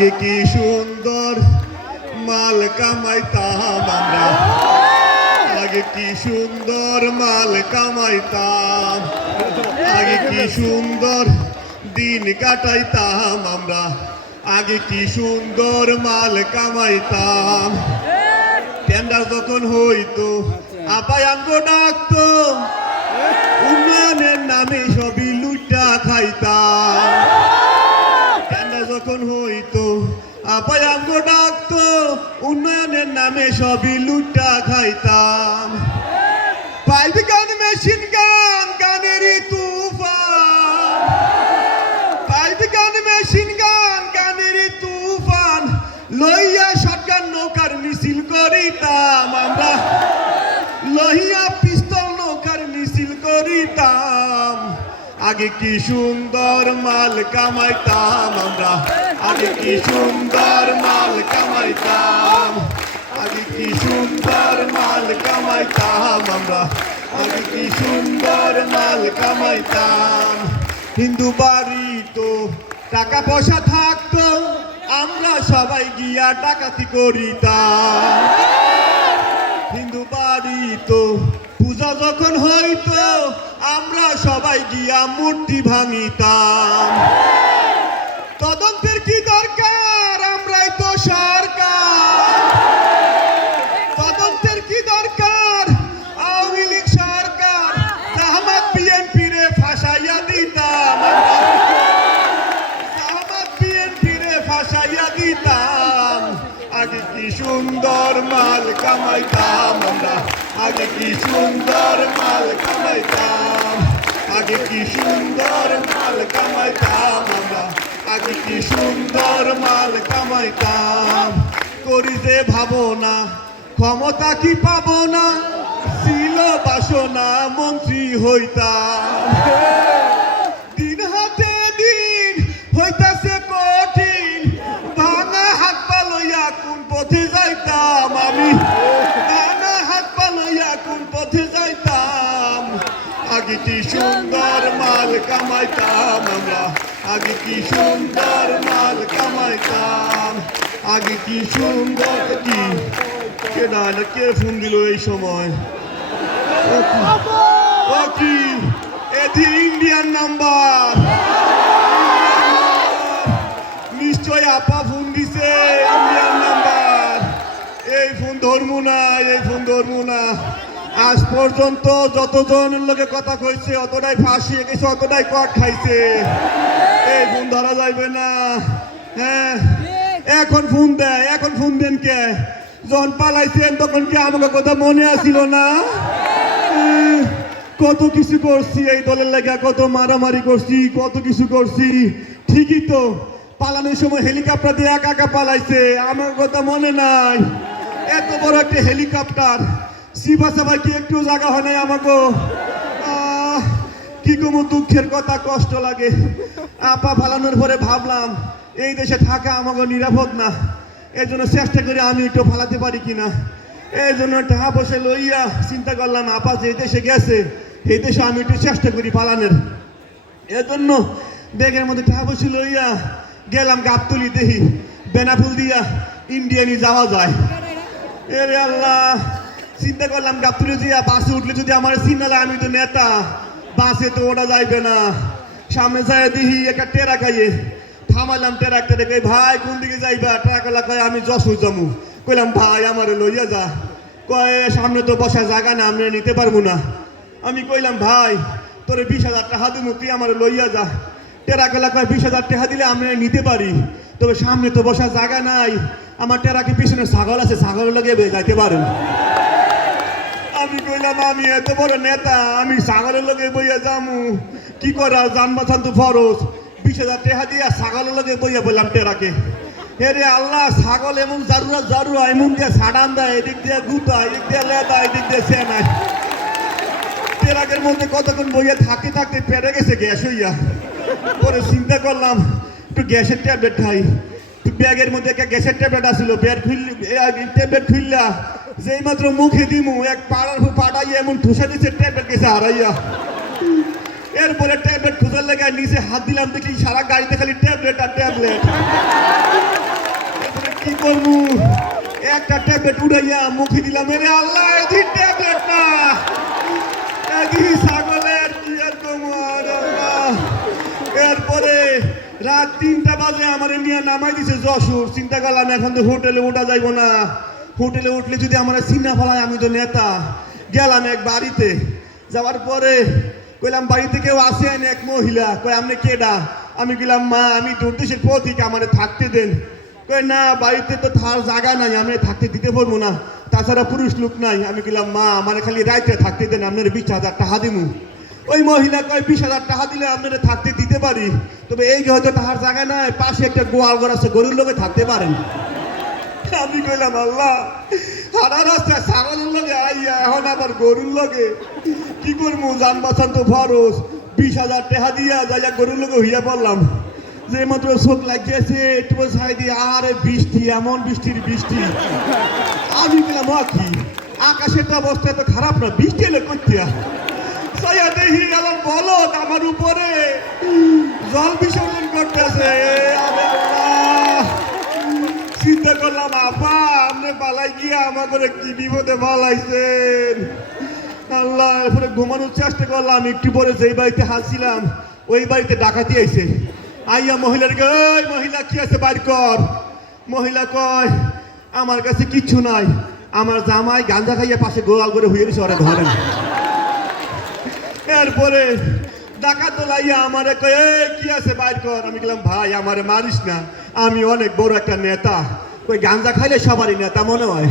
আগে কি সুন্দর মাল কামাইতাম আমরা, আগে কি সুন্দর মাল কামাইতাম, আগে কি সুন্দর দিন কাটাইতাম আমরা, আগে কি সুন্দর মাল কামাইতাম। টেন্ডার যখন হইতো আপাই আঙ্গো ডাকতো, উন্নয়নের নামে সবই লুটা খাইতাম। টেন্ডার যখন হইতো আপাই আঙ্গো ডাকতো, উন্নয়নের নামে সবই লুটা খাইতাম। পাইপ গান, মেশিন গান, গানেরই তুফান, পাইপ গান, মেশিন গান, গানেরই তুফান, লইয়া শটগান নৌকার মিছিল করিতাম আমরা, লইয়া পিস্তল নৌকার মিছিল করিতাম। আগে কি সুন্দর মাল কামাইতাম আমরা, আগে কি সুন্দর মাল কামাইতাম, আগে কি সুন্দর মাল কামাইতাম আমরা, আগে কি সুন্দর মাল কামাইতাম। হিন্দু বাড়ি তো টাকা পয়সা থাকতো, আমরা সবাই গিয়া ডাকাতি করিতাম। হিন্দু বাড়ি তো পূজা যখন হইতো, আমরা সবাই গিয়া মূর্তি ভাঙিতাম। তদন্তের কি দরকার, আমরাই তো সরকার, তদন্তের কি দরকার, আওয়ামী লীগ সরকার, জামাত বিএনপি রে ফাঁসাইয়া দিতাম, জামাত বিএনপি রে ফাঁসাইয়া দিতাম। আগে কি সুন্দর মাল কামাইতাম আমরা, আগে কি সুন্দর মাল কামাইতাম, আগে কি সুন্দর মাল কামাইতাম আমরা, আগে কি সুন্দর মাল কামাইতাম। করি যে ভাবনা, ক্ষমতা কি পাবো না, ছিল বাসনা মন্ত্রী হইতাম। দিন হাতে দিন হইতাছে কঠিন, ভাঙা হাত পা লইয়া কোন পথে যাইতাম আমি, ভাঙা হাত পা লইয়া কোন পথে যাইতাম। আগে কি সুন্দর মাল কামাইতাম আমরা, আগে কি সুন্দর মাল কামাইতাম, আগে কি সুন্দর। কি কে ডায়না, কে ফোন দিল এই সময়? ও কি এটি ইন্ডিয়ান নাম্বার, নিশ্চয় আপা ফোন দিছে, ইন্ডিয়ান নাম্বার। এই ফোন ধরবো না, এই ফোন ধরবো না। আজ পর্যন্ত যতজনের লোকে কথা কইছে, অতটাই ফাঁসিয়ে গেছে, অতটাই কট খাইছে। এই ফোন ধরা যাইবে না। হ্যাঁ, এখন ফোন দেয়, এখন ফোন দেন কে? যখন পালাইছেন তখন কি আমাকে কথা মনে আসিল না? কত কিছু করছি এই দলের লেখা, কত মারামারি করছি, কত কিছু করছি। ঠিকই তো, পালানোর সময় হেলিকপ্টার দিয়ে একা একা পালাইছে, আমার কথা মনে নাই। এত বড় একটা হেলিকপ্টার, সিফা সাফা কি একটু জায়গা হয় নাই আমাকে? কি কমু, দুঃখের কথা, কষ্ট লাগে। আপা ফালানোর পরে ভাবলাম এই দেশে থাকা আমাকে নিরাপদ না, এই জন্য চেষ্টা করে আমি একটু ফালাতে পারি কিনা। এই জন্য টাকা বসে লইয়া চিন্তা করলাম আপা যে দেশে গেছে, এই দেশে আমি একটু চেষ্টা করি পালানোর। এজন্য ব্যাগের মধ্যে টাকা বসে লইয়া গেলাম গাবতলি, দেখি বেনাফুল দিয়া ইন্ডিয়ানি যাওয়া যায়। এরে আল্লাহ, চিন্তা করলাম গাবতলি দিয়া বাসে উঠলে যদি আমার চিনালে, আমি তো নেতা, বাসে তো ওটা যাইবে না। সামনে যায় দেখি একটা টেরা খাইয়ে, থামালাম টেরাকটা দেখে, ভাই কোন দিকে যাইবা? ট্রাকলা কয় আমি যশোর যাবো। কইলাম ভাই আমারে লইয়া যা। কয় সামনে তো বসা জায়গা না, আমরা নিতে পারবো না। আমি কইলাম ভাই তোরে 20,000 টাকা দিমু, তুই আমারে লইয়া যা। টেরাকলা কয় 20,000 টাকা দিলে আমরা নিতে পারি, তবে সামনে তো বসা জায়গা নাই। আমার টেরাকে পিছনে ছাগল আছে, ছাগল লগে যাইতে পারেন। আমি কইলাম আমি এত বড় নেতা, আমি ছাগলের লগে বইয়া যামু, কি করা, যান বাঁচান তো ফরজ। 20,000 টাকা দিয়া ছাগলের লগে বইয়া বললাম টেরাকে। হেরে আল্লাহ, ছাগল এমন জারুরা জারুরা, এমন দিয়ে ছাড়ান দেয়, এদিক দিয়ে গুতা, এদিক দিয়ে লেদা, এদিক দিয়ে সেনায়। টেরাকের মধ্যে কতক্ষণ বইয়া থাকতে থাকতে পেরে গেছে গ্যাস হইয়া। পরে চিন্তা করলাম একটু গ্যাসের ট্যাবলেট খাই। ব্যাগের মধ্যে একটা গ্যাসের ট্যাবলেট আসলো, ট্যাবলেট খুললা যেই মাত্র মুখে দিমু, এক পাড়ার পাড়াইয়া এমন ঠুসা দিচ্ছে, ট্যাবলেট গেছে হারাইয়া। এরপরে ট্যাবলেট খোঁজার লেগে নিচে হাত দিলাম, দেখি সারা গাড়িতে খালি ট্যাবলেট আর ট্যাবলেট। এরপরে কি করবো, একটা ট্যাবলেট উড়াইয়া মুখে দিলাম, এরে আল্লাহ এদি ট্যাবলেট না, এদি ছাগলের কি আর তোমার আল্লাহ। এরপরে রাত 3টা বাজে আমার নিয়ে নামাই দিছে যশোর। চিন্তা করলাম এখন তো হোটেলে ওঠা যাইব না, হোটেলে উঠলে যদি আমার চিন্না ফেলায়, আমি তো নেতা। গেলাম এক বাড়িতে, যাওয়ার পরে কইলাম বাড়িতে কেউ আসে আইন। এক মহিলা কয় আপনি কেডা? আমি গেলাম মা, আমি দেশের পথিক, আমার থাকতে দেন। কয় না বাড়িতে তো থার জায়গা নাই, আমি থাকতে দিতে পারবো না, তাছাড়া পুরুষ লোক নাই। আমি গেলাম মা, আমার খালি রাইতে থাকতে দেন, আপনার 20,000 টাকা দিমু। ওই মহিলা কয় 20,000 টাকা দিলে আপনারা থাকতে দিতে পারি, তবে এই হয়তো তাহার জায়গা নাই, পাশে একটা গোয়াল ঘর আছে, গরুর লোকে থাকতে পারেন। আমি কইলাম আল্লাহ, সারা রাস্তায় ছাগলের লগে আইয়া এখন আবার গরুর লগে কি করবো, যান বাঁচান তো ফরজ। 20,000 টাকা দিয়া যাইয়া গরুর লগে হইয়া পড়লাম। যে মাত্র চোখ লাগিয়েছে একটু ছাই দিয়ে, আরে বৃষ্টি, এমন বৃষ্টির বৃষ্টি। আমি গেলাম কি আকাশের তো অবস্থা এত খারাপ না, বৃষ্টি এলে করতিয়া সাইয়া দেখি গেলাম বলদ আমার উপরে জল বিসর্জন করতেছে। চিন্তা করলাম আপা আপনি পালাই গিয়া আমাকে কি বিপদে পালাইছেন আল্লাহ। এরপরে ঘুমানোর চেষ্টা করলাম, একটু পরে যেই বাড়িতে হাসছিলাম ওই বাড়িতে ডাকাতি আইছে। আইয়া মহিলার ওই মহিলা কি আছে বাইর কর। মহিলা কয় আমার কাছে কিচ্ছু নাই, আমার জামাই গাঞ্জা খাইয়া পাশে গোয়াল করে হইয়ে দিছে, ওরা ধরেন। এরপরে ডাকাত লাইয়া আমারে কয় কি আছে বাইর কর। আমি গেলাম ভাই আমারে মারিস না, আমি অনেক বড় একটা নেতা। কই গাঞ্জা খাইলে সবারই নেতা মনে হয়।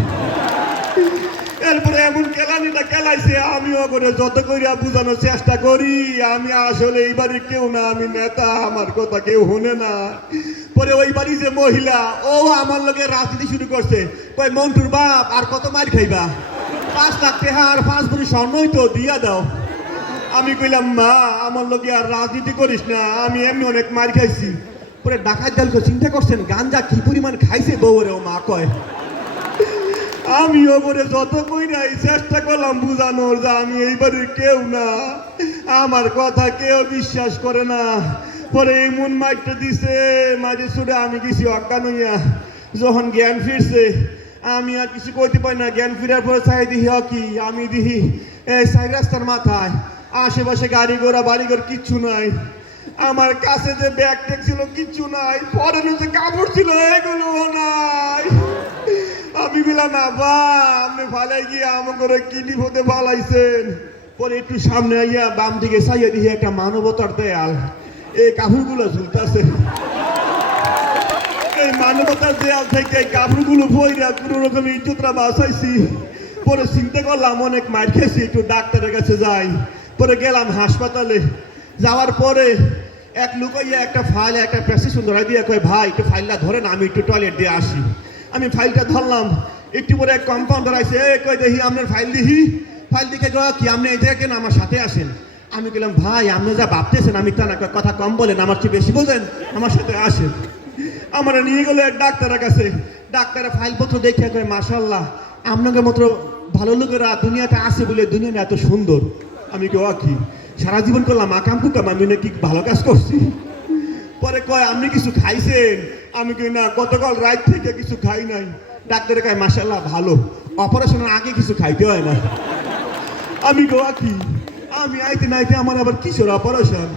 এরপরে এমন কেলানিটা কেলাইছে, আমিও করে যত করিয়া বুঝানোর চেষ্টা করি আমি আসলে এই বাড়ির কেউ না, আমি নেতা, আমার কথা কেউ শুনে না। পরে ওই বাড়ি যে মহিলা ও আমার লগে রাজনীতি শুরু করছে, কই মন্টুর বাপ আর কত মার খাইবা, 5 লাখ টাকা আর 5 ভরি স্বর্ণই তো দিয়া দাও। আমি কইলাম মা আমার লগে আর রাজনীতি করিস না, আমি এমনি অনেক মার খাইছি। পরে ডাকাত দল চিন্তা করছেন গাঞ্জা কি পরিমাণ খাইছে বউরে, ও মা কয়। আমি ওপরে যত কইরাই চেষ্টা করলাম বুঝানোর যে আমি এই বাড়ির কেউ না, আমার কথা কেউ বিশ্বাস করে না। পরে এমন মাইকটা দিছে, মাঝে ছুটে আমি গেছি অজ্ঞান হইয়া। যখন জ্ঞান ফিরছে আমি আর কিছু কইতে পারি না। জ্ঞান ফিরার পরে চাই দিহি কি, আমি দিহি এই 4 রাস্তার মাথায় আশেপাশে গাড়ি ঘোড়া বাড়িঘর কিচ্ছু নাই, আমার কাছে যে ব্যাগ ট্যাগ ছিল কিচ্ছু নাই, পরে যে কাপড় ছিল এগুলো নাই। আমি বললাম বাবা আপনি ফালাই গিয়ে আমাকে কি বিপদে ফালাইছেন। পরে একটু সামনে আইয়া বাম দিকে চাইয়া দিয়ে একটা মানবতার দেয়াল, এই কাপড়গুলো ঝুলতেছে। এই মানবতার দেয়াল থেকে এই কাপড়গুলো বইরা কোনো রকম ইজ্জতটা বাঁচাইছি। পরে চিন্তা করলাম অনেক মার খেয়েছি, একটু ডাক্তারের কাছে যাই। পরে গেলাম হাসপাতালে, যাওয়ার পরে এক লোক একটা ফাইল একটা প্রেসক্রিপশন ধরাই দিয়ে কয় ভাই একটু ফাইলটা ধরেন আমি একটু টয়লেট দিয়ে আসি। আমি ফাইলটা ধরলাম, একটু পরে এক কম্পাউন্ডার আছে, কই দেখি আপনার ফাইল দেখি। ফাইল দেখে কি আপনি এই জায়গায় কেন আমার সাথে আসেন। আমি বললাম ভাই আপনি যা ভাবতেছেন আমি তা না, কথা কম বলেন, আমার চেয়ে বেশি বলেন, আমার সাথে আসেন। আমার নিয়ে গেলো এক ডাক্তারের কাছে। ডাক্তারের ফাইলপত্র দেখে কয় মাশাআল্লাহ আপনাকে মতো ভালো লোকেরা দুনিয়াতে আছে বলে দুনিয়াটা এত সুন্দর। আমি কি সারা জীবন করলাম আকাম কুকাম, আমি নাকি ভালো কাজ করছি। পরে কয় আপনি কিছু খাইছেন। আমি কই না গতকাল রাত থেকে কিছু খাই নাই। ডাক্তারে কয় মাশাআল্লাহ ভালো, অপারেশনের আগে কিছু খাইতে হয় না। আমি কি আমি আইতে নাইতে আমার আবার কিশোর অপারেশন।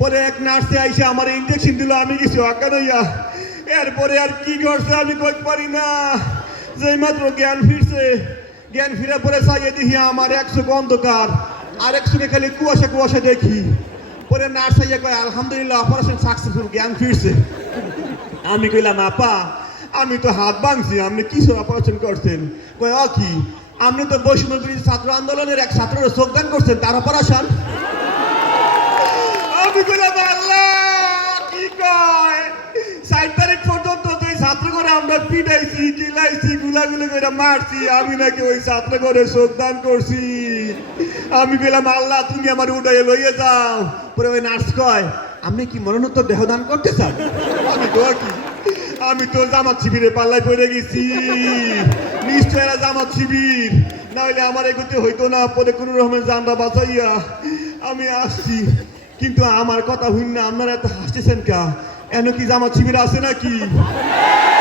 পরে এক নার্সে আইসে আমার ইঞ্জেকশন দিল, আমি কিছু অজ্ঞান হইয়া। এরপরে আর কি করছে আমি কইতে পারি না। যেই মাত্র জ্ঞান ফিরছে, জ্ঞান ফিরে পরে চাইয়ে দেখি আমার 1 চোখ অন্ধকার, আর 1 চোখে খালি কুয়াশা কুয়াশা দেখি। পরে নার্স আইয়া কয় আলহামদুলিল্লাহ অপারেশন সাকসেসফুল, জ্ঞান ফিরছে। আমি কইলাম আপা আমি তো হাত ভাঙছি, আপনি কিসের অপারেশন করছেন। কয় কি আপনি তো বৈষম্য বিরোধী ছাত্র আন্দোলনের এক ছাত্রের যোগদান করছেন, তার অপারেশন। আমি কইলাম আল্লাহ কি কয় 4 তারিখ পর্যন্ত তো এই ছাত্র করে আমরা পিটাইছি, চিলাইছি, গুলাগুলি করে মারছি, আমি নাকি ওই ছাত্র করে যোগদান করছি। আমি বললাম আল্লাহ তুমি আমার উড়াইয়ে লইয়ে যাও। পরে ওই নার্স কয় আপনি কি মরণোত্তর দেহদান করতে চান। আমি কি আমি তো জামাত শিবিরে পাল্লায় পড়ে গেছি, নিশ্চয় জামাত শিবির, না হলে আমার এগোতে হইতো না। পরে কোনো রকমের জানটা বাঁচাইয়া আমি আসছি। কিন্তু আমার কথা হইন না আপনারা এত হাসতেছেন কা? এন কি জামাত শিবির আছে নাকি?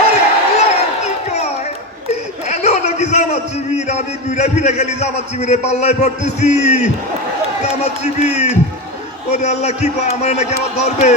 আরে আল্লাহ, কি কয়? এনো নাকি জামাত শিবির? আমি ঘুরে ফিরে গেলি জামাত শিবিরে পাল্লায় পড়তেছি। জামাত শিবির, ওরে আল্লাহ, কি কয়? আমার নাকি আবার ধরবে।